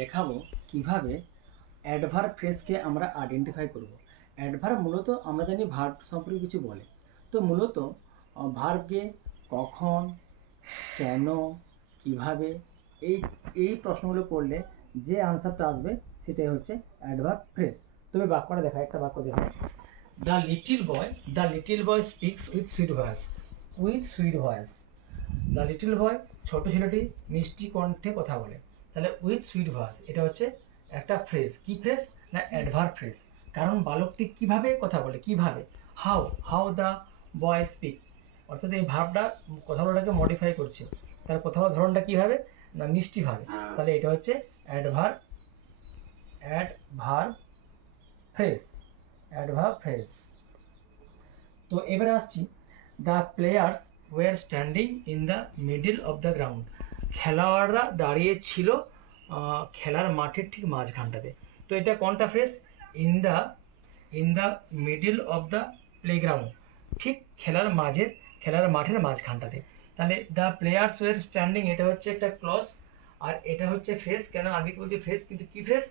দেখাবো কিভাবে অ্যাডভার্ব ফ্রেজকে আমরা আইডেন্টিফাই করব। অ্যাডভার্ব মূলত আমরা জানি ভার্ব সম্পর্কে কিছু বলে। তো মূলত ভার্বকে কখন, কেন, কিভাবে, এই এই প্রশ্নগুলো করলে যে আনসারটা আসবে সেটাই হচ্ছে অ্যাডভার্ব ফ্রেজ। তবে বাক্যটা দেখা, একটা বাক্য দেখা, the little boy speaks with sweet voice. With sweet voice, the little boy, ছোট ছেলেটি মিষ্টি কণ্ঠে কথা বলে। তাহলে উইথ সুইট ভয়েস এটা হচ্ছে একটা ফ্রেজ। কি ফ্রেজ? না অ্যাডভার্ব ফ্রেজ। কারণ বালকটি কিভাবে কথা বলে, কিভাবে, how how the boy speak, অর্থাৎ এই ভাবটা কথা বলাটাকে মডিফাই করছে। তার কথা বলার ধরনটা কীভাবে? না মিষ্টিভাবে। তাহলে এটা হচ্ছে অ্যাডভার্ব ফ্রেজ। Adverb phrase. তো এবারে আসছি, the players were standing in the middle of the ground. খেলোয়াড়রা দাঁড়িয়ে ছিল খেলার মাঠের ঠিক মাঝখানটাতে। তো এটা কোনটা phrase? In the middle of the playground, ঠিক খেলার মাঠের মাঝখানটাতে। তাহলে দ্য প্লেয়ার্স ওয়ার স্ট্যান্ডিং এটা হচ্ছে একটা ক্লজ, আর এটা হচ্ছে ফ্রেজ। কেন আগে বলছি ফ্রেজ, কিন্তু কি ফ্রেজ?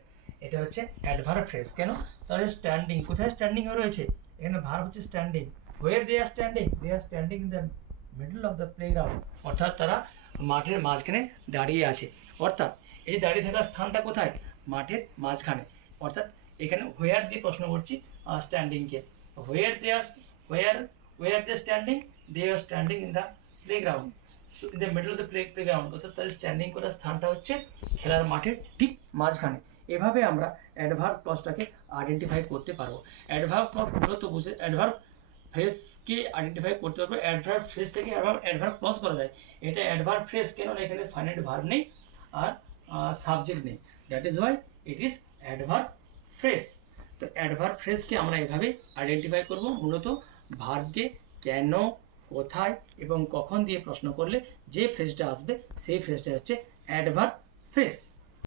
এটা হচ্ছে অ্যাডভার্ব ফ্রেজ। কেন? তাহলে স্ট্যান্ডিং, কোথায় স্ট্যান্ডিং রয়েছে? এখানে ভার্ব হচ্ছে standing. Where they are standing? They are standing in the middle of the playground, অর্থাৎ তারা মাঠের মাঝখানে দাঁড়িয়ে আছে। অর্থাৎ এই দাঁড়িয়ে থাকার স্থানটা কোথায়? মাঠের মাঝখানে। অর্থাৎ এখানে হোয়ার দিয়ে প্রশ্ন করছি স্ট্যান্ডিংকে। Where they are where they standing? They are standing in the playground, in the middle of the playground, অর্থাৎ তাদের স্ট্যান্ডিং করার স্থানটা হচ্ছে খেলার মাঠের ঠিক মাঝখানে। এভাবে আমরা অ্যাডভার্ব ক্লজটাকে আইডেন্টিফাই করতে পারবো। অ্যাডভার্ব ক্লজ মূলত বুঝে অ্যাডভার্ব ফ্রেজকে আইডেন্টিফাই করতে পারবো। অ্যাডভার্ব ফ্রেজ থেকে অ্যাডভার্ব ক্লজ করা যায়। এটা অ্যাডভার্ব ফ্রেজ, কেন? এখানে ফাইনাইট ভার্ব নেই আর সাবজেক্ট নেই, that is why it is adverb phrase. তো অ্যাডভার্ব ফ্রেজকে আমরা এভাবে আইডেন্টিফাই করব। মূলত ভার্বকে কেন, কোথায় এবং কখন দিয়ে প্রশ্ন করলে যে ফ্রেজটা আসবে সেই ফ্রেজটা হচ্ছে অ্যাডভার্ব ফ্রেজ।